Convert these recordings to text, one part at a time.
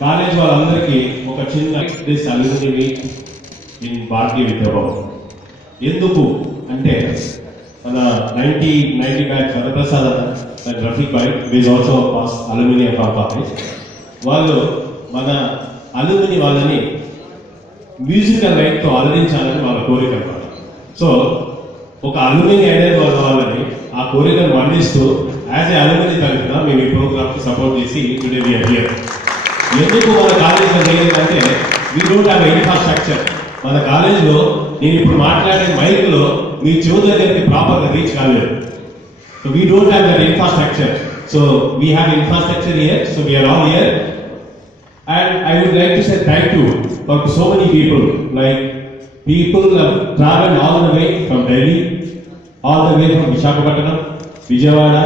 College వాళ్ళందరికీ ఒక చిన్న దిస్ అల్యూమిని మీట్ ఇన్ భారతీయ విద్యాభవన్. ఎందుకు అంటే మన 90 batch Varaprasad and Rafiq Bhai is also pass alumni of our college. వాళ్ళు మన అల్యూమిని వాళ్ళని మ్యూజికల్ రైట్తో అలరించాలని వాళ్ళ కోరిక అన్నమాట. సో ఒక అల్యూమిని అనేది వాళ్ళని ఆ కోరికను మన్నిస్తూ యాజ్ ఏ అల్యూమిని తరఫున మేము ఈ ప్రోగ్రామ్కి సపోర్ట్ చేసి టుడే వి ఆర్ హియర్. ఎందుకు మన కాలేజీలో చేయలేదంటే వీ డోంట్ హ్యావ్ ఇన్ఫ్రాస్ట్రక్చర్. మన కాలేజీలో నేను ఇప్పుడు మాట్లాడే మైక్లో మీ చెవు దగ్గరికి ప్రాపర్గా రీచ్ కాలేదు. So we don't have that infrastructure. So we have infrastructure here. So we are all here. And I would like to say thank you for so many people. Like people have traveled all the way from Delhi, all the way from Visakhapatnam, Vijayawada,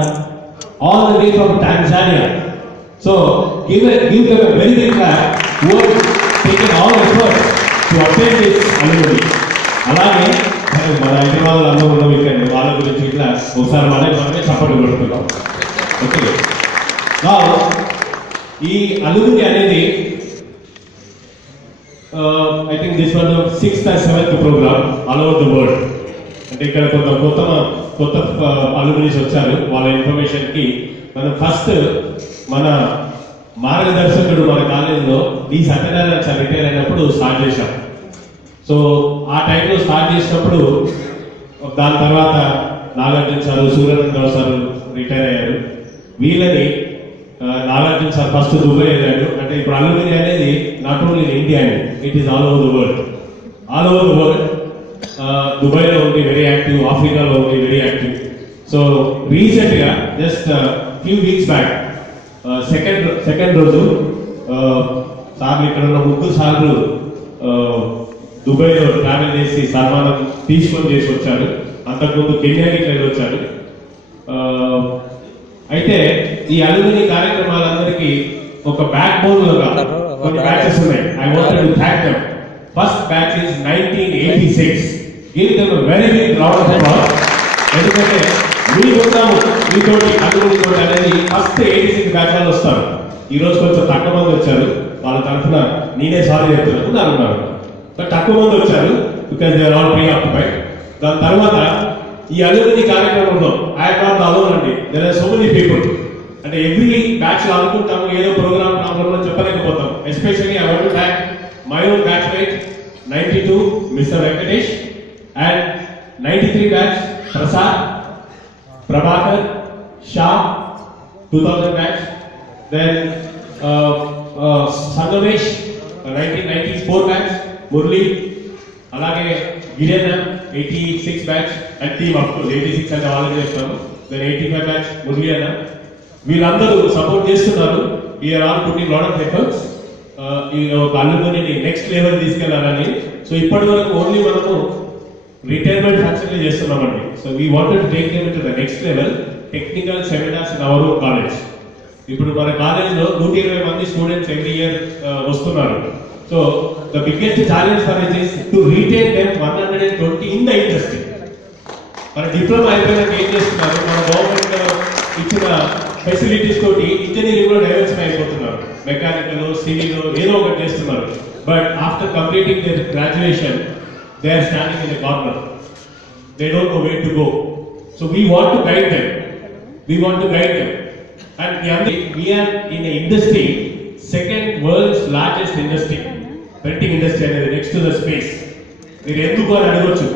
all the way from Tanzania. So give them a very big clap who have taken all efforts to attend this alumni. అలాగే మన హైదరాబాద్ అందరూ ఉన్న weekend వాళ్ళ గురించి ఇట్లా ఒకసారి మనమే support కొడుతున్నాం. ఓకే, ఈ అల్యూమిని అనేది I think this was the 6th or 7th programme all over the world. అంటే ఇక్కడ కొత్త అల్యూమినీస్ వచ్చారు. వాళ్ళ ఇన్ఫర్మేషన్ కి మనం ఫస్ట్ మన మార్గదర్శకుడు మన కాలేజీలో డి సత్యనారాయణ సార్ రిటైర్ అయినప్పుడు స్టార్ట్ చేశాం. సో ఆ టైంలో స్టార్ట్ చేసినప్పుడు దాని తర్వాత Nagarjuna sir, Suryanarayana sir retire అయ్యారు. వీళ్ళని నాగార్జున సార్ ఫస్ట్ దుబాయ్ వెళ్ళాడు. అంటే ఇప్పుడు అల్యూమిని అనేది నాట్ ఓన్లీ ఇన్ ఇండియా అండి, it is all over the world. All over the world. దుబాయ్లో ఉంది వెరీ యాక్టివ్, ఆఫ్రికాలో ఉంది వెరీ యాక్టివ్. సో రీసెంట్ గా just few weeks back second రోజు సార్లు ఇక్కడ ఉన్న 3 సార్లు దుబాయ్లో ట్రావెల్ చేసి సన్మానం తీసుకొని చేసి వచ్చారు. అంతకుముందు కెన్యాకి వెళ్ళి వచ్చారు. అయితే ఈ అల్యూమిని కార్యక్రమాలందరికీ ఒక బ్యాక్ బోన్ గా కొన్ని బ్యాచెస్ ఉన్నాయి. I wanted to thank them. First batch is 1986. Give them a very big round of applause. ఎందుకంటే మీతోటి అల్యూమిని అనేది ఫస్ట్ 86 బ్యాచ్ వాళ్ళు వస్తారు. ఈ రోజు కొంచెం తక్కువ మంది వచ్చారు. వాళ్ళ తరఫున నేనే సారీ చెప్తున్నాను అన్నారు. బట్ తక్కువ మంది వచ్చారు because they are all preoccupied. దాని తర్వాత ఈ అల్యూమిని కార్యక్రమంలో ఐఎమ్ నాట్ అలోన్ అండి, there are so many people. అంటే ఎవ్రీ బ్యాచ్ లో అనుకుంటాము ఏదో ప్రోగ్రామ్ ప్రాబ్లంలో చెప్పలేకపోతాం. Especially I want to thank my own batchmate 92 Mr Venkatesh and 93 batch Prasad, Prabhakar, Shah 2000 batch, then Sangamesh 1994 batch, Murali, అలాగే Girijan 86 batch and team up 86 అంటే ఆల్రెడీ చెప్తాను. దెన్ 85 బ్యాచ్ మురళి అన్న. వీళ్ళందరూ సపోర్ట్ చేస్తున్నారు. We are all putting lot of efforts ఈ అల్యూమిని నెక్స్ట్ లెవెల్ తీసుకెళ్లాలని. సో ఇప్పటి వరకు ఓన్లీ మనము రిటైర్మెంట్ ఫంక్షన్ చేస్తున్నామండి. So we wanted to take them to the next level, technical seminars in our college. ఇప్పుడు మన కాలేజ్లో 120 మంది స్టూడెంట్స్ ఎవ్రీ ఇయర్ వస్తున్నారు. So the biggest challenge for us is to retain them 120 in the industry. మన diploma అయిపోయినాక ఏం చేస్తున్నారు, మన గవర్నమెంట్ ఇచ్చిన ఫెసిలిటీస్ తోటి ఇంజనీరింగ్ లో డైవర్సిఫై అయిపోతున్నారు. మెకానికల్, సివిల్ ఏదో ఒకటి చేస్తున్నారు. But after completing their graduation they are standing in the corner. They don't know where to go. So we want to guide them. And we are in an industry, second world's largest industry. Printing industry అనేది next to the space. మీరు ఎందుకు అని అడగొచ్చు.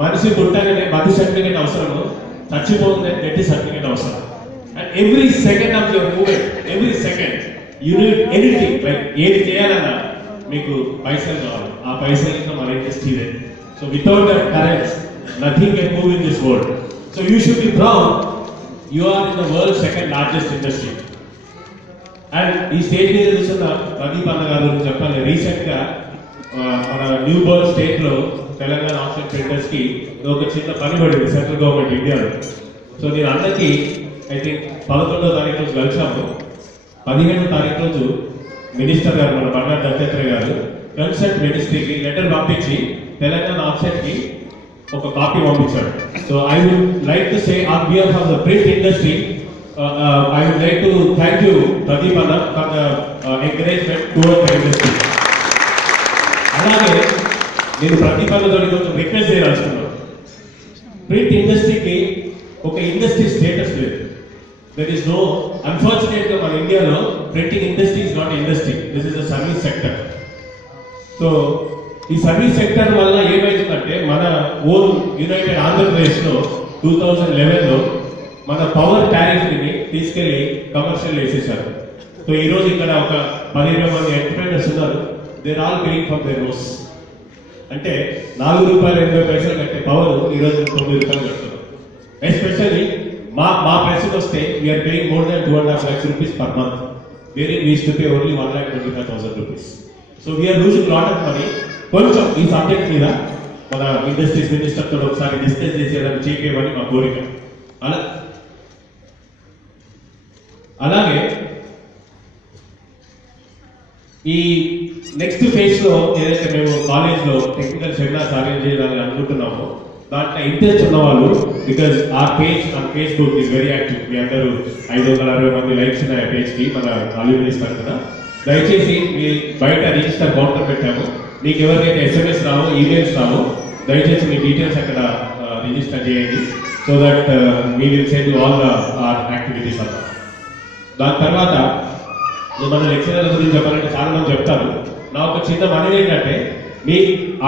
మనిషి పుట్టగానే birth certificate అవసరము, చచ్చిపోతుంది గట్టి సర్టిఫికేట్ అవసరం. And every second of your moment, every second you need anything. Like ఏది చేయాలన్నా మీకు పైసలు కావాలి. ఆ పైసలు మన ఇండస్ట్రీ ఇదే. So without that currency nothing can move in this world. So you should be proud you are in the world second largest industry. And ఈ స్టేజ్ మీద చూస్తున్న ప్రదీప్ అన్న గారు చెప్పాలి, రీసెంట్ గా మన న్యూ బర్న్ స్టేట్ లో తెలంగాణ ఆఫ్సెట్ ప్రింటర్స్ కి ఒక చిన్న పని పడింది సెంట్రల్ గవర్నమెంట్ ఇండియాలో. సో నేను అన్నకి ఐ థింక్ 11వ తారీఖు రోజు కలిసాము. 15వ తారీఖు రోజు మినిస్టర్ గారు మన బంగారు దత్తాత్రేయ గారు కన్సల్ట్ మినిస్ట్రీకి లెటర్ పంపించి తెలంగాణ ఆఫ్సెట్ కి ఒక కాపీ పంపించాడు. So I would like to say on behalf of the print industry I would like to thank you, Pradeep Anna, for the encouragement towards the industry. అలాగే నేను ప్రదీప్ అన్నతో కొంచెం రిక్వెస్ట్ చేయాల్సుకున్నాను. ప్రింట్ ఇండస్ట్రీకి ఒక ఇండస్ట్రీ స్టేటస్ లేదు. There is no, అన్ఫార్చునేట్గా మన ఇండియాలో printing industry is not industry, this is a service sector. So ఈ సర్వీస్ సెక్టర్ వల్ల ఏమైతుందంటే మన ఓన్ యునైటెడ్ ఆంధ్రప్రదేశ్లో 2011లో మన పవర్ టారిఫ్ని తీసుకెళ్లి కమర్షియల్ వేసేసారు. సో ఈరోజు ఇక్కడ ఒక 10-20 మంది ఎంటర్ప్రైనర్స్ ఉన్నారు. They're all paying from their nose. అంటే ₹4.80 కట్టే పవర్ ఈరోజు ₹9 కడుతున్నారు. ఎస్పెషల్లీ మా ప్రెసిడెంట్ వస్తే we are paying more than 2.5 lakhs rupees per month. Wherein we used to pay only 1,25,000 rupees. So we are losing lot of money. కొంచెం ఈ subject మీద మన ఇండస్ట్రీస్ మినిస్టర్ తో ఒకసారి డిస్కస్ చేసేదని చేయమని మా కోరిక. అలాగే ఈ నెక్స్ట్ ఫేజ్ లో ఏదైతే మేము కాలేజ్ లో టెక్నికల్ సెమినార్స్ అరేంజ్ చేయాలని అనుకుంటున్నామో దాంట్లో ఇంట్రెస్ట్ ఉన్న వాళ్ళు, బికాజ్ ఆ page on Facebook is very active. మీ అందరూ 560 మంది లైక్స్ ఉన్నాయి ఆ పేజ్ కి మన అల్యూమినియస్ తరఫున. దయచేసి మీ బయట రిజిస్టర్ కౌంటర్ పెట్టాము. మీకు ఎవరికైతే SMS రావో, ఈమెయిల్స్ రావో, దయచేసి మీ డీటెయిల్స్ అక్కడ రిజిస్టర్ చేయండి. So that we will send all the activities అన్నమాట. దాని తర్వాత మన లెక్చరర్ల గురించి చెప్పాలంటే చాలా మంది చెప్తారు. నా ఒక చిన్న మనవి ఏంటంటే, మీ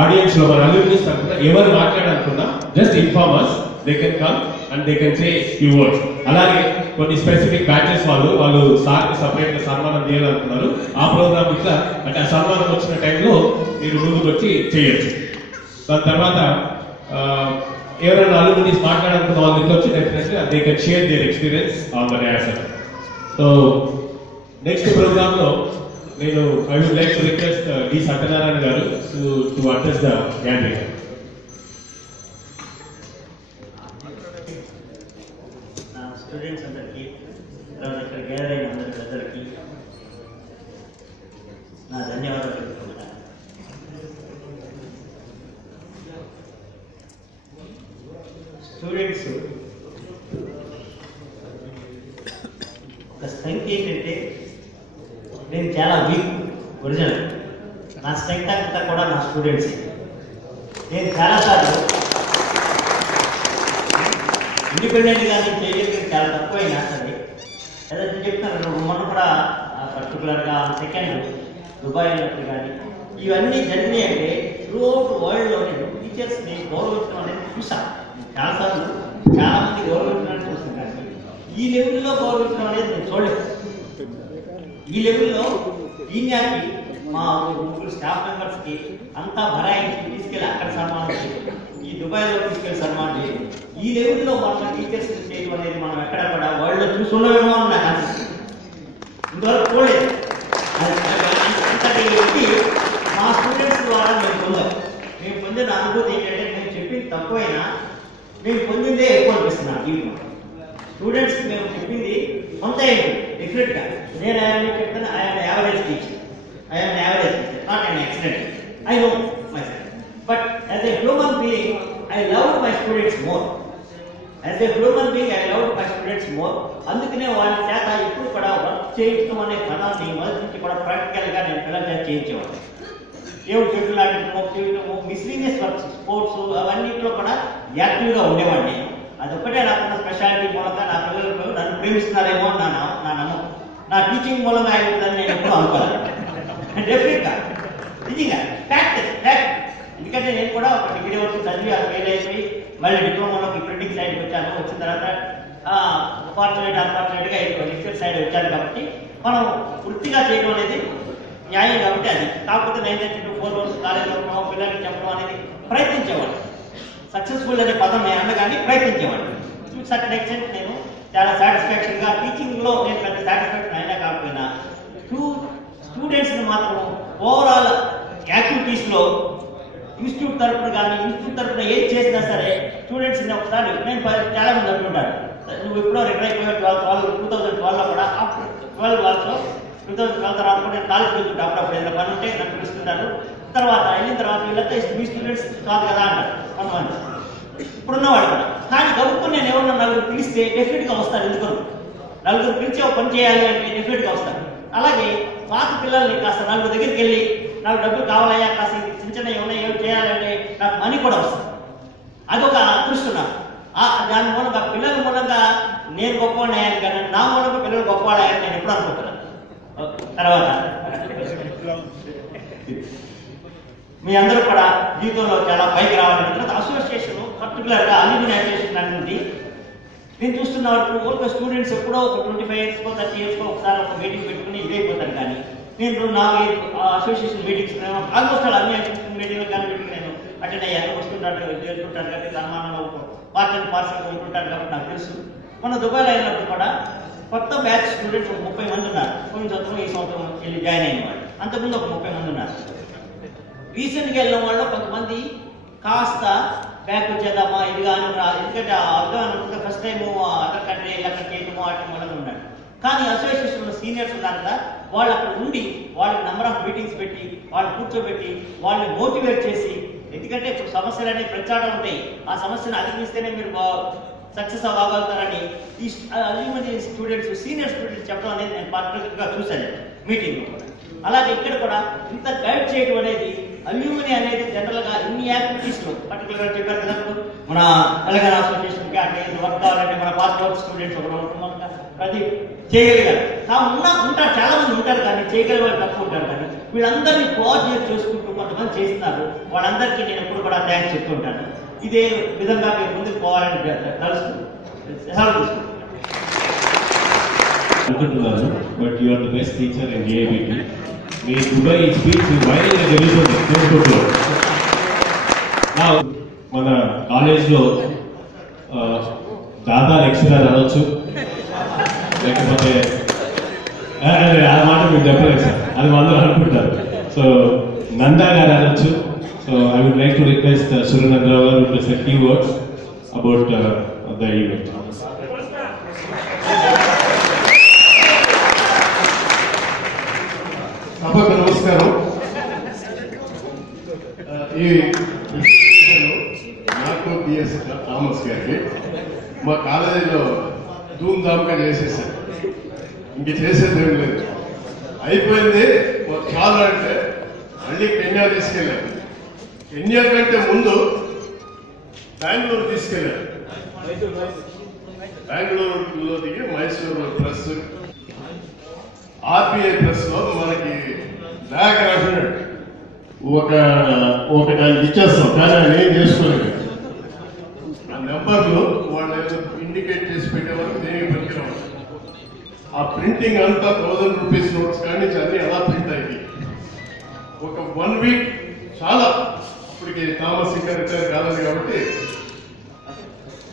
ఆడియన్స్ లో మన అల్యూమినియస్ తరఫున ఎవరు మాట్లాడాలనుకున్నా just inform us, they can come and they can say few words. అలాగే కొన్ని స్పెసిఫిక్ బ్యాచెస్ వాళ్ళు సార్ సపరేట్ గా సన్మానం చేయాలనుకున్నారు. ఆ ప్రోగ్రామ్ ఇట్లా అంటే ఆ సన్మానం వచ్చిన టైంలో మీరు ముందుకు వచ్చి చేయొచ్చు. దాని తర్వాత ఎవరైనా అల్యూమినియస్ మాట్లాడాలనుకున్న వాళ్ళు ఇట్లా వచ్చి definitely they can share their experience on the dais. So next program లో నేను I would like to request D Satyanarayana garu to address the gathering. Students అందరికీ, ఇక్కడ గ్యాదర్ అయిన అందరికీ నా ధన్యవాదాలు చెప్పుకుంటున్నాను. స్టూడెంట్స్ ఒక స్ట్రెంగ్త్ ఏంటంటే, నేను చాలా వీక్ ఒరిజినల్. నా స్ట్రెంగ్త్ అంతా కూడా నా స్టూడెంట్స్. నేను చాలాసార్లు ఇండిపెండెంట్గా నేను చేయగలిగిన చాలా తక్కువైనా సరే, ఏదైతే చెప్తాను మొన్న కూడా పర్టికులర్గా సెకండ్ దుబాయ్ అయినప్పుడు కానీ ఇవన్నీ జరిగినాయి అంటే త్రూ అవుట్ వరల్డ్లో నేను టీచర్స్ని గౌరవించడం అనేది చూసాను. చాలాసార్లు చాలామంది గౌరవించడానికి చూసాను, కానీ ఈ లెవెల్లో గౌరవించడం అనేది నేను చూడలేదు. ఈ లెవెల్లో ఈయనకి మా ముగ్గురు స్టాఫ్ మెంబర్స్కి అంతా భరాయించి తీసుకెళ్ళి అక్కడ సన్మానం చేయాలి, ఈ దుబాయ్లో తీసుకెళ్ళి సన్మానం చేయాలి. ఈ లెవెల్లో మన టీచర్స్ చేయడం అనేది మనం ఎక్కడ కూడా వరల్డ్లో చూసి ఉండవేమో అని నాకు అనిపిస్తుంది. ఇంతవరకు చూడలేదు. అంతటి మా స్టూడెంట్స్ ద్వారా మేము పొందిన అనుభూతి ఏంటంటే, నేను చెప్పింది తక్కువైనా నేను పొందిందే ఎక్కువ అనిపిస్తున్నాను జీవితం. స్టూడెంట్స్కి మేము చెప్పింది కొంత ఏంటి డెఫినెట్గా నేను చెప్తాను, I'm average teacher, not an excellent. I know myself. But as a human being, I love my students more. అందుకనే వాళ్ళ చేత ఎప్పుడు కూడా వర్క్ చేయించడం అనే పదాన్ని మొదటి నుంచి కూడా ప్రాక్టికల్గా నేను పిల్లల చేత చేయించేవాడిని. దేవుడు చెట్లు నాటడము, చేయడము, మిస్లీనియస్ వర్క్స్, స్పోర్ట్స్ అవన్నింటిలో కూడా యాక్టివ్గా ఉండేవాడిని. అదొక్కటే నాకున్న స్పెషాలిటీ మూలంగా నా పిల్లలు నన్ను ప్రేమిస్తున్నారేమో అని నా నమ్మకం. నా టీచింగ్ మూలంగా అయిపోతుందని నేను ఎప్పుడు అనుకోవాలి. డెఫినెట్గా నిజంగా ఫ్యాక్ట్. ఎందుకంటే నేను కూడా ఒక డిగ్రీ వచ్చి చదివి అది ఫెయిల్ అయిపోయి మళ్ళీ డిప్లొమాలోకి ప్రింటింగ్ సైడ్కి వచ్చాను. వచ్చిన తర్వాత అన్ఫార్చునేట్గా లెక్చర్ సైడ్ వచ్చాను. కాబట్టి మనం వృత్తిగా చేయడం అనేది న్యాయం కాబట్టి అది. కాకపోతే 9-4 రోజులు కాలేజీలో ఉన్నాము, పిల్లలకి చెప్పడం అనేది ప్రయత్నించేవాడు. సక్సెస్ఫుల్ అనే పదం నేను అన్నగాని ప్రయత్నించేవాడు. సర్టన్ ఎక్స్టెంట్ నేను చాలా సాటిస్ఫాక్షన్గా టీచింగ్లో నేను పెద్ద సాటిస్ఫాక్షన్ అయినా కాకపోయినా స్టూడెంట్స్ని మాత్రం ఓవరాల్ యాక్టివిటీస్లో ఇన్స్టిట్యూట్ తరఫున ఏం చేసినా సరే స్టూడెంట్స్ని ఒకసారి నేను చాలా మంది అంటుంటారు, నువ్వు ఎప్పుడో రిటైర్ అయిపోయావు 2012లో కూడా, ఆఫ్టర్ 12 ఆల్సో 2012 తర్వాత కూడా నేను కాలేజ్ వెళ్తుంటా. అప్పుడప్పుడు ఏదైనా పని ఉంటే నన్ను పిలుస్తుంటారు. తర్వాత వెళ్ళిన తర్వాత వీళ్ళంతా మీ స్టూడెంట్స్ కాదు కదా అంటారు కొంతమంది, ఇప్పుడున్నవాడు కూడా. కానీ గబుక్కుని నేను ఎవరన్నా నలుగురు పిలిస్తే డెఫినెట్గా వస్తారు. ఎందుకను నలుగురు పిలిచి ఒక పని చేయాలి అంటే డెఫినెట్గా వస్తారు. అలాగే పాత పిల్లల్ని కాస్త నలుగురు దగ్గరికి వెళ్ళి నాకు డబ్బులు కావాలయ్యా, కాస్త చిన్న చిన్న ఏమైనా ఏం చేయాలంటే నాకు మనీ కూడా వస్తుంది. అదొక అదృష్టం నాకు. దాని మూలంగా పిల్లల మూలంగా నేను గొప్పవాడిని కానీ నా మూలంగా పిల్లలు గొప్పవాడని నేను ఎప్పుడు అనుకుంటున్నాను. తర్వాత మీ అందరూ కూడా జీవితంలో చాలా పైకి రావాలని తర్వాత అసోసియేషన్ పర్టికులర్గా అల్యూమిని అసోసియేషన్ అనేది నేను చూస్తున్న వరకు స్టూడెంట్స్ ఎప్పుడో ఒక 25 years 30 years ఒకసారి ఒక మీటింగ్ పెట్టుకుని ఇదైపోతాను. కానీ నేను నా అసోసియేషన్ మీటింగ్స్ ఆల్మోస్ట్ అన్ని అసోసియేషన్ మీటింగ్లు కానీ నేను అటెండ్ అయ్యాను, వస్తుంటాను, చేరుతుంటాను. కాబట్టి సన్మానంలో పార్ట్ అండ్ పార్సల్ ఉంటుంటాను కాబట్టి నాకు తెలుసు. మన దుబాయ్లో అయినప్పుడు కూడా కొత్త బ్యాచ్ స్టూడెంట్స్ 30 మంది ఉన్నారు. పోయిన సంవత్సరం ఈ సంవత్సరం వెళ్ళి జాయిన్ అయిన వాళ్ళు అంతకుముందు ఒక 30 మంది ఉన్నారు. రీసెంట్గా వెళ్ళిన వాళ్ళు కొంతమంది కాస్త బ్యాక్ వచ్చేద్దామా ఇది కానీ ఎందుకంటే అవగాహన ఫస్ట్ టైము అదర్ కంట్రీ అక్కడ చేయటమో ఆటం వల్ల ఉన్నాడు. కానీ అసోసియేషన్లో సీనియర్స్ ఉన్నారు కదా, వాళ్ళు అక్కడ ఉండి వాళ్ళకి నెంబర్ ఆఫ్ మీటింగ్స్ పెట్టి వాళ్ళు కూర్చోబెట్టి వాళ్ళని మోటివేట్ చేసి, ఎందుకంటే ఇప్పుడు సమస్యలు అనేవి ప్రచారం ఉంటాయి, ఆ సమస్యను అధిగమిస్తేనే మీరు సక్సెస్ అవ్వగలుగుతారని ఈ అల్యూమిని స్టూడెంట్స్ సీనియర్ స్టూడెంట్స్ చెప్పడం అనేది నేను పర్టికులర్గా చూశాను మీటింగ్లో. అలాగే ఇక్కడ కూడా ఇంత గైడ్ చేయడం అనేది అల్యూమిని అనేది జనరల్గా ఇన్ని యాక్టివిటీస్లో పర్టికులర్గా చెప్పారు కదా, మన తెలంగాణ అసోసియేషన్కి అంటే వర్క్ కావాలంటే మన పాస్పోర్ట్ స్టూడెంట్స్ ఒకరు ప్రతి చేయగలిగారు. ఉంటారు, చాలా మంది ఉంటారు కానీ చేయగలిగే వాళ్ళు తక్కువ ఉంటారు. కానీ వీళ్ళందరినీ కోఆర్డినేట్ చేసుకుంటూ కొంతమంది చేస్తున్నారు. వాళ్ళందరికీ నేను ఎప్పుడు కూడా థ్యాంక్స్ చెప్తూ ఉంటాను. ఇదే విధంగా మీరు ముందుకు పోవాలని తలుస్తున్నాను. అనుకుంటున్నాను. But you are the best teacher in AIBT. మీ దుబాయ్ స్పీచ్ వైరల్గా జరుగుతుంది. మన కాలేజ్లో దాదా లెక్చరర్ అనొచ్చు, లేకపోతే ఆ మాట మీరు చెప్పలేదు సార్, అది అందరూ అనుకుంటారు. సో నందా గారు అనొచ్చు. So I would like to request Surendrarao garu to say few words about the event. సభకు నమస్కారం. ఈ నాకు బిఎస్ థామస్ గారికి మా కాలేజీలో ధూమ్ధామ్గా చేసేసారు. ఇంక చేసేది ఏం లేదు, అయిపోయింది చాలా. అంటే మళ్ళీ కెన్యా తీసుకెళ్ళారు. కెన్యా కంటే ముందు బెంగళూరు తీసుకెళ్ళారు. బెంగళూరులో దిగి మైసూరు ప్రెస్, ఆర్బీఐ ప్రెస్ లో మనకి లేఖ రాసినట్టు ఒకటి ఆయన ఇచ్చేస్తాం. కానీ ఆయన ఏం చేసుకోలేదు. ఆ నెంబర్లు వాళ్ళు ఇండికేట్ చేసి పెట్టే వరకు దేనికి పనికిరావు. ఆ ప్రింటింగ్ అంతా 1000 రూపీస్ నోట్స్ కానీ అన్ని అలా ప్రింట్ అయింది. ఒక 1 week చాలా. ఇప్పటికి థామస్ ఇంకా రిటైర్ కాలేదు కాబట్టి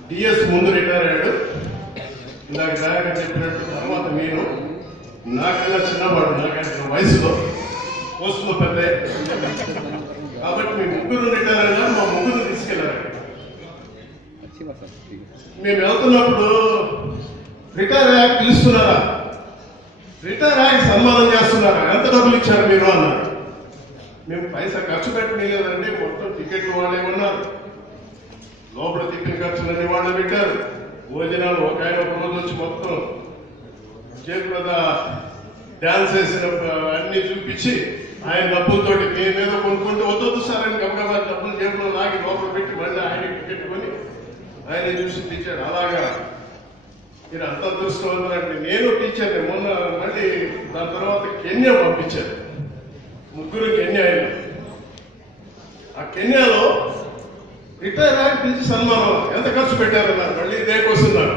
డిఎస్ ముందు రిటైర్ అయ్యాడు. ఇందాక దాకా చెప్పినట్టు తర్వాత నేను నాకన్నా చిన్నవాడు, నాకంటే వయసులో పోస్టులో పెద్ద. కాబట్టి మీ ముగ్గురు రిటైర్ అయినా మా ముగ్గురు తీసుకెళ్లారు. మేము వెళ్తున్నప్పుడు రిటైర్ అయ్యాక పిలుస్తున్నారా, రిటైర్ అయ్యాక సన్మానం చేస్తున్నారా, ఎంత డబ్బులు ఇచ్చారు మీరు అన్నారు. మేము పైసా ఖర్చు పెట్టలేదండి, మొత్తం టికెట్లు వాళ్ళే ఉన్నారు, లోపల టికెట్ ఖర్చులన్నీ వాళ్ళే పెట్టారు, భోజనాలు ఒక ఆయన ఒక రోజు వచ్చి మొత్తం జయప్రద డాన్స్ వేసిన అన్ని చూపించి ఆయన డబ్బులతోటి మేమేదో కొనుక్కుంటే వద్దొద్దు సార్ అని గమగమా డబ్బులు జేబులో లాగి లోపల పెట్టి మళ్ళీ ఆయన పెట్టుకొని ఆయన చూసి టీచర్. అలాగా మీరు అంత అదృష్టవంతులంటే నేను టీచర్ని. మొన్న మళ్ళీ దాని తర్వాత కెన్యా పంపించారు. ముగ్గురు కెన్యా అయినా. ఆ కెన్యాలో రిటైర్ అయ్యి పిలిచి సన్మానం ఎంత ఖర్చు పెట్టారన్నారు. మళ్ళీ ఇదే వస్తున్నారు.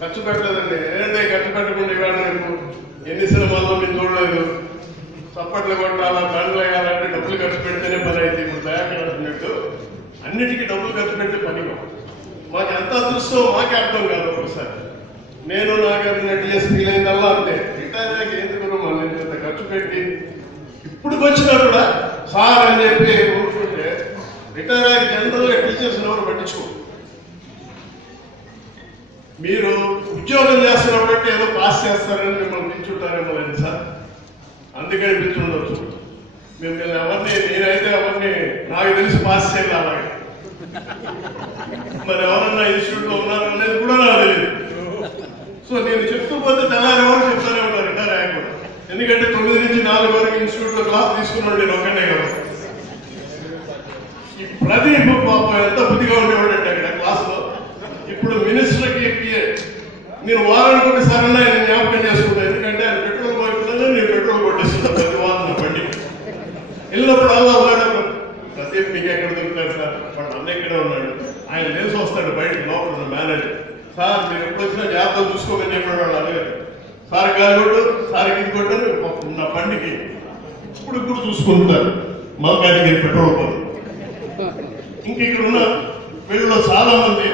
ఖర్చు పెట్టలేదండి. ఏంటంటే ఖర్చు పెట్టకుండా ఇవాళ రేపు ఎన్ని సినిమాల్లో మీరు చూడలేదు, చప్పట్లు కొట్టాలా, దండలు వేయాలంటే డబ్బులు ఖర్చు పెడితేనే పని అయితే. ఇప్పుడు బ్యాంక్ అంటున్నట్టు అన్నిటికీ డబ్బులు ఖర్చు పెడితే పని కాదు. మాకు ఎంత అదృష్టం మాకే అర్థం కాదు. ఒకసారి నేను నాకు డిఎస్ ఫీల్ అయిందల్లా అంతే. రిటైర్ అయ్యాక ఎందుకు మళ్ళీ ఇంత ఖర్చు పెట్టి ఇప్పుడు వచ్చినా కూడా సార్ అని చెప్పి ఊరుకుంటే రిటైర్ అయ్యాక జనరల్గా టీచర్స్ ఎవరు పట్టించుకో. మీరు ఉద్యోగం చేస్తున్నప్పుడు ఏదో పాస్ చేస్తారని మిమ్మల్ని పిలుచుంటారేమో లేదు సార్, అందుకని పిలుచుండవచ్చు. మిమ్మల్ని ఎవరిని, నేనైతే ఎవరిని నాకు తెలిసి పాస్ చేయాలి. అలాగే మరి ఎవరన్నా ఇన్స్టిట్యూట్ లో ఉన్నారనేది కూడా నాకు తెలియదు. సో నేను ఎందుకంటే 9 నుంచి 4 వరకు ఇన్స్టిట్యూట్ లో క్లాస్ తీసుకున్నాడు నేను ఒకనే కదా. ఈ ప్రదీప్ పాపం ఎంత బుద్ధిగా ఉండేవాడు అంటే అక్కడ క్లాస్ లో. ఇప్పుడు మినిస్టర్కి పిఏ నేను వారానికి ఒకసారి ఆయన జ్ఞాపకం చేసుకుంటాను. ఎందుకంటే ఆయన పెట్రోల్ పోయిపోయినా నేను పెట్రోల్ కొట్టేస్తున్నాను ప్రతి వారం నా బండి వెళ్ళినప్పుడు. అలా ఉన్నాడు ప్రదీప్ మీకు ఎక్కడ దొరుకుతాడు సార్, వాడు అన్న ఇక్కడే ఉన్నాడు. ఆయన లేచి వస్తాడు బయటకు, లోపల మేనేజర్ సార్ మీరు ఎప్పుడు వచ్చినా జాగ్రత్తగా చూసుకోమని చెప్పాడు. వాడు అడగారు సార్ గాలి కొట్టు సార్ ఇది కొట్టారు నా బండికి ఇప్పుడు చూసుకుంటారు మల్కాజిగిరి పెట్రోల్ పంప్. ఇంక ఇక్కడ ఉన్న వీళ్ళలో చాలా మంది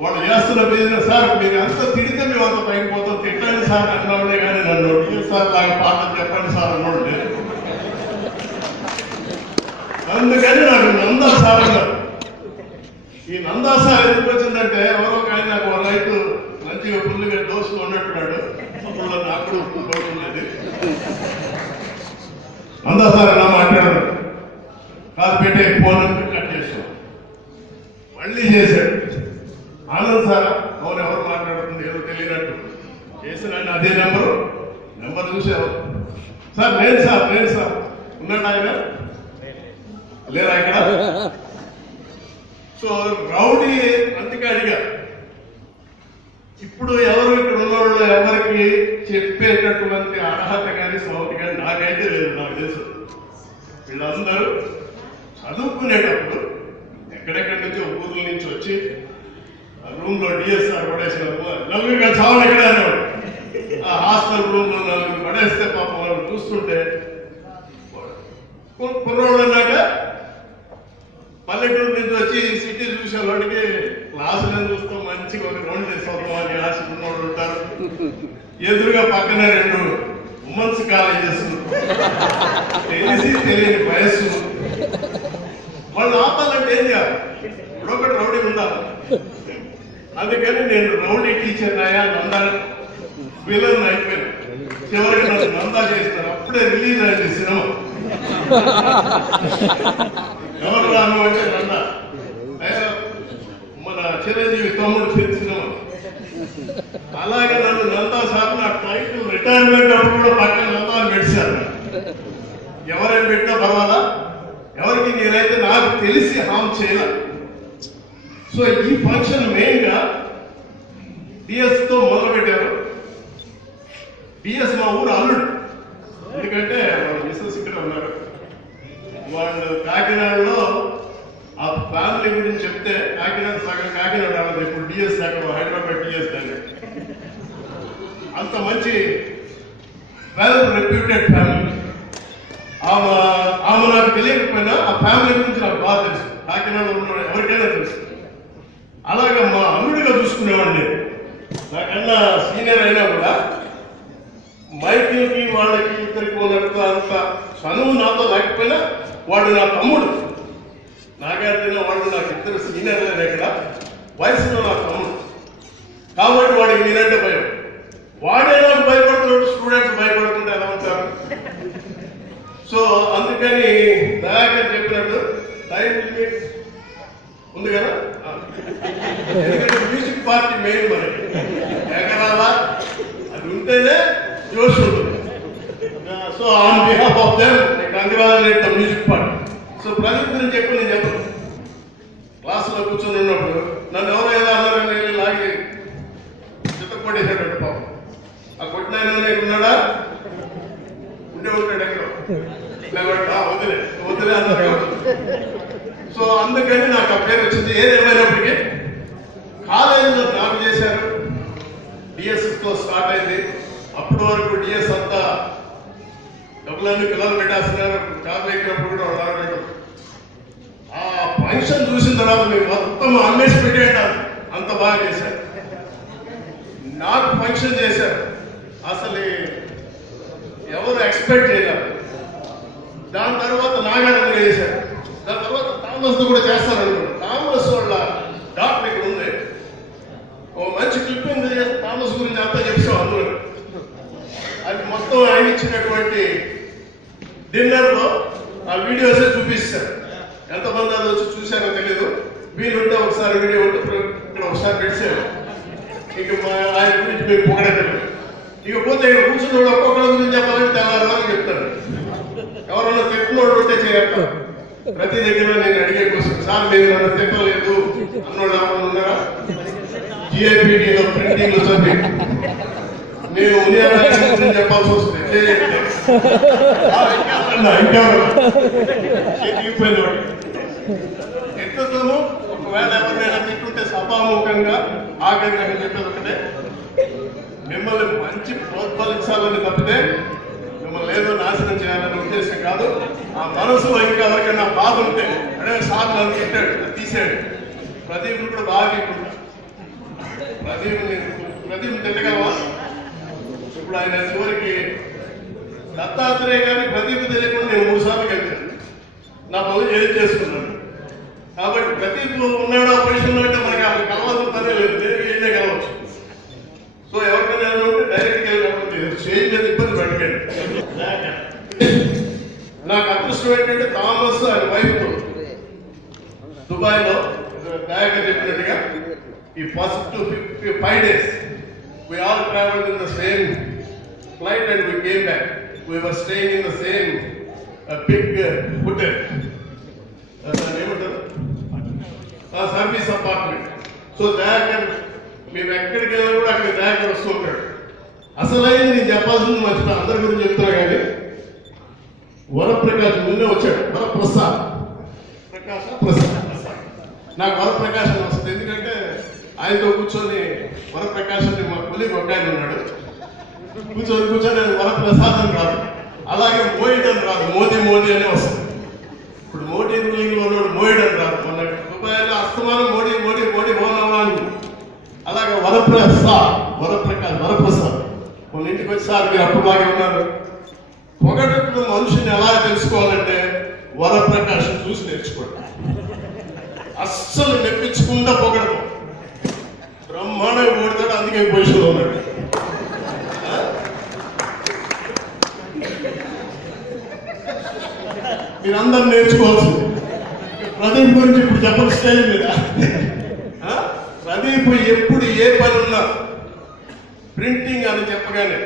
వాళ్ళు చేస్తున్న బిజినెస్ సార్ మీరు అంతా తిడితే మేము అంత పైకి పోతాం, తిట్టండి సార్ అన్నవాడే కానీ నన్ను సార్ లాగా పాఠం చెప్పండి సార్ అన్నోడు లేదు. అందుకని నాకు నందా సార్ అన్నారు. ఈ నందా సార్ ఎందుకు వచ్చిందంటే ఎవరో కానీ నాకు ఒక రైతు మంచిగా ఫుల్గా దోసులు ఉన్నట్టున్నాడు, అప్పుడు నాకు ఉండేది. నందా సార్ అలా మాట్లాడారు, కాదు పెట్టే ఫోన్ కట్ చేశాడు. మళ్ళీ చేశాడు. ఆనంద్ సార్ అవును ఎవరు మాట్లాడుతుంది ఏదో తెలియనట్టు చేసిన అదే నెంబర్ చూసావు సార్? లేదు సార్ ఉన్నాడు ఆయన లేదా ఇక్కడ. సో రౌడీ అందుకే అడిగా. ఇప్పుడు ఎవరు ఇక్కడ ఉన్నవాళ్ళు ఎవరికి చెప్పేటటువంటి అర్హత కానీ సౌతి కానీ నాకైతే లేదు. నాకు తెలుసు వీళ్ళందరూ చదువుకునేటప్పుడు ఎక్కడెక్కడి నుంచి ఊర్ల నుంచి వచ్చి రూమ్ లో డిఎస్ఆర్ పడేసినప్పుడు నలుగురు కలిసి సావని ఎక్కడ అనేవాడు. ఆ హాస్టల్ రూమ్ లో నలుగురు పడేస్తే పాపం వాళ్ళు చూస్తుంటే కుర్రోళ్ళు అన్నాక పల్లెటూరు నుంచి వచ్చి సిటీ చూసే వాడికి క్లాసులను చూస్తాం మంచిగా ఒక రౌండ్ చేస్తాం అని ఆశ ఉన్నోళ్ళు ఉంటారు. ఎదురుగా పక్కన 2 ఉమెన్స్ కాలేజెస్, తెలిసి తెలియని వయస్సు. వాళ్ళు ఆపాలంటే ఏం చేయాలి? ఇప్పుడొకటి రౌడీ ఉండాలి. అందుకని నేను రౌడీ టీచర్ అయ్యా, నందా విలన్ అయిపోయాను. చివరికి నన్ను నందా చేస్తారు. అప్పుడే రిలీజ్ అయింది సినిమా. ఎవరు రాను అంటే నందా, మన చిరంజీవి తమ్ముడు సినిమా. అలాగే నన్ను నందా సార్ నా టైటిల్ రిటైర్మెంట్ అప్పుడు కూడా పక్కన నందా అని పెట్టారు. ఎవరైనా పెట్టినా పర్వాలా, ఎవరికి నేనైతే నాకు తెలిసి హామ్ చేయాలి. సో ఈ ఫంక్షన్ మెయిన్ గా డిఎస్ తో మొదలు పెట్టారు. డిఎస్ మా ఊరు అల్లుడు, ఎందుకంటే వాళ్ళ మిస్సెస్ ఇక్కడ ఉన్నారు. వాళ్ళు కాకినాడలో ఆ ఫ్యామిలీ గురించి చెప్తే కాకినాడ సగం కాకినాడ వాళ్ళది. ఇప్పుడు డిఎస్ అక్కడ హైదరాబాద్ డిఎస్ దాన్ని అంత మంచి వెల్ రెప్యూటెడ్ ఫ్యామిలీ. ఆమె నాకు తెలియకపోయినా ఆ ఫ్యామిలీ గురించి నాకు బాగా తెలుసు. కాకినాడలో ఉన్న ఎవరికైనా తెలుసు. అలాగే మా అల్లుడిగా చూసుకునేవాడిని. నాకన్నా సీనియర్ అయినా కూడా మైకిల్కి వాళ్ళకి ఇద్దరికి ఉన్నట్టు అంత చనువు నాతో లేకపోయినా వాడు నా తమ్ముడు. నాగార్జున వాడు నాకు ఇద్దరు సీనియర్లే ఇక్కడ, వయసులో నా తమ్ముడు. కాబట్టి వాడికి నేనంటే భయం. వాడే నాకు భయపడుతున్నాడు, స్టూడెంట్స్ భయపడుతుంటే ఎలా ఉంటారు? సో అందుకని దయాకర్ చెప్పినట్టు టైం లిమిట్ ఉంది కదా. ఎందుకంటే మ్యూజిక్ పార్టీ మెయిన్ మనకి ఎగరాలా, అది ఉంటేనే జోష్ ఉంటుంది. So on behalf of them I congratulate the music party. So Pradeep గురించి ఎక్కువ నేను చెప్పను. క్లాసులో కూర్చొని ఉన్నప్పుడు నన్ను ఎవరో ఏదో అన్నారని లాగి చిత్తపడేసాడు పాపం. ఆ కొట్టిన ఉన్నాడా? ఉండే ఉంటాడు ఎక్కడో వదిలే అన్నారు. సో అందుకని నాకు ఆ పేరు వచ్చింది. ఏదేమైనప్పటికీ కాలేజీలో నాకు చేశారు. డిఎస్ తో స్టార్ట్ అయింది. అప్పటి వరకు డిఎస్ అంతా డబ్బులన్నీ పిల్లలు పెట్టేస్తున్నారు. కాదు ఎక్కినప్పుడు కూడా వాళ్ళు ఆ ఫంక్షన్ చూసిన తర్వాత మేము మొత్తం అమ్మేసి పెట్టేటారు. అంత బాగా చేశారు. నాకు ఫంక్షన్ చేశారు అసలు ఎవరు ఎక్స్పెక్ట్ చేయలేరు. దాని తర్వాత నాగార్జున చేశారు. దాని తర్వాత థామస్ కూడా చేస్తారనుకోండి. థామస్ వాళ్ళ డాక్టర్ ఇక్కడ ఉంది. ఓ మంచి క్లిప్పింగ్ థామస్ గురించి అంతా చెప్పాం. అందులో అది మొత్తం ఆయన ఇచ్చినటువంటి డిన్నర్ లో ఆ వీడియోసే చూపిస్తారు. ఎంతమంది అది వచ్చి చూశారో తెలియదు. వీలుంటే ఒకసారి వీడియో ఉంటే ఇక్కడ ఒకసారి పెట్టారు. ఇక ఆయన గురించి మీకు పొగడలేదు. ఇకపోతే ఇక్కడ కూర్చున్నోడు ఒక్కొక్కరి గురించి చెప్పాలని తెల్లారని చెప్తాడు. ఎవరన్నా తిట్టినోడు ఉంటే చేయక ప్రతి దగ్గర నేను అడిగే క్వశ్చన్, సార్ మీరు నన్ను తిట్టలేదు అన్నోడు ఎవరన్నా ఉన్నారా? జిఐపిడిలో ప్రింటింగ్ లో చదివి నేను గురించి చెప్పాల్సి వస్తుంది. ఎట్లతోనూ ఒకవేళ ఎవరినైనా తిట్టుంటే సభాముఖంగా ఆఖరిగా చెప్పేది ఒకటే, మిమ్మల్ని మంచి ప్రోత్సహించాలని తప్పితే మిమ్మల్ని ఏదో నాశనం చేయాలనే ఉద్దేశం కాదు. ఆ మనసులో ఇంకా ఎవరికైనా బాధ ఉంటే అడే సార్ నన్ను తిట్టాడు తీసాడు. ప్రదీప్ కూడా బాగా తింటున్నా. ప్రదీప్ తిట్టగలవా? ఇప్పుడు ఆయన చివరికి దత్తాత్రేయ గారిని ప్రదీప్ తెలియకుండా నేను 3 సార్లు కలిశాను. నా పనులు ఏది చేసుకున్నాను. కాబట్టి ప్రదీప్ ఉన్నాడు ఆ పొజిషన్లో అంటే మనకి అసలు కలవాల్సిన పనే లేదు, నేనే కలవచ్చు. సో ఎవరికైనా ఉంటే డైరెక్ట్గా వెళ్ళకపోతే స్టేజ్ మీద ఇబ్బంది పెట్టకండి. నాకు అదృష్టం ఏంటంటే థామస్ ఆయన వైఫ్ దుబాయ్లో దయాకర్ చెప్పినట్టుగా ఈ first 5 days we all traveled in the same flight and we came back. We were staying in the same big hotel. ఏమంటారు సర్వీస్ అపార్ట్మెంట్. సో దయాకర్ మేము ఎక్కడికి వెళ్ళినా కూడా అక్కడ దయాకర్ వస్తూ ఉంటాడు. అసలైంది నేను చెప్పాల్సింది మర్చిపోయి అందరి గురించి చెప్తున్నా కానీ వరప్రకాష్ ముందే వచ్చాడు. వరప్రసాద్ నాకు వరప్రకాశ్ అని వస్తుంది. ఎందుకంటే ఆయనతో కూర్చొని వరప్రకాశ్ అని మా కొలిగ్ ఒక ఆయన ఉన్నాడు. కూర్చొని నేను వరప్రసాద్ అని రాదు, అలాగే మోయిడ్ అని రాదు, మోదీ అనే వస్తుంది. ఇప్పుడు మోడీ రూలింగ్ లో ఉన్నాడు, మోయిడ్ అని రాదు. మొన్న దుబాయ్లో అస్తమానం మోడీ భవనంలో అని. అలాగే వరప్రసాద్ మన ఇంటికి వచ్చి సార్ మీరు అప్పుడు బాగా ఉన్నారు. పొగడట్లు మనుషుని ఎలా తెలుసుకోవాలంటే వరప్రకాశ్ చూసి నేర్చుకోండి. అస్సలు నెప్పించకుండా పొగడదు, బ్రహ్మాండంగా పొగడతాడు. అందుకే పొజిషన్లో ఉన్నాడు. మీరందరూ నేర్చుకోవాల్సింది. ప్రదీప్ గురించి ఇప్పుడు చెప్పండి స్టేజ్ మీద. ప్రదీప్ ఎప్పుడు ఏ పని ఉన్నా ప్రింటింగ్ అని చెప్పగానే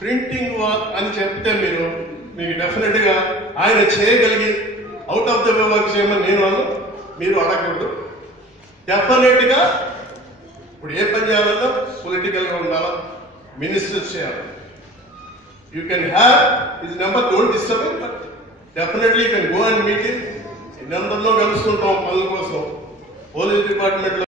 ప్రింటింగ్ అని చెప్తే మీకు డెఫినెట్ గా ఆయన చేయగలిగి out of the way work చేయమని నేను మీరు అడగకూడదు. డెఫినెట్ గా ఇప్పుడు ఏ పని చేయాలన్నా పొలిటికల్ గా ఉండాలా, మినిస్టర్స్ చేయాలి. You can have his number, don't disturb him, but definitely you can go and meet him. అందరిలో కలుస్తుంటాం పనుల కోసం. Police department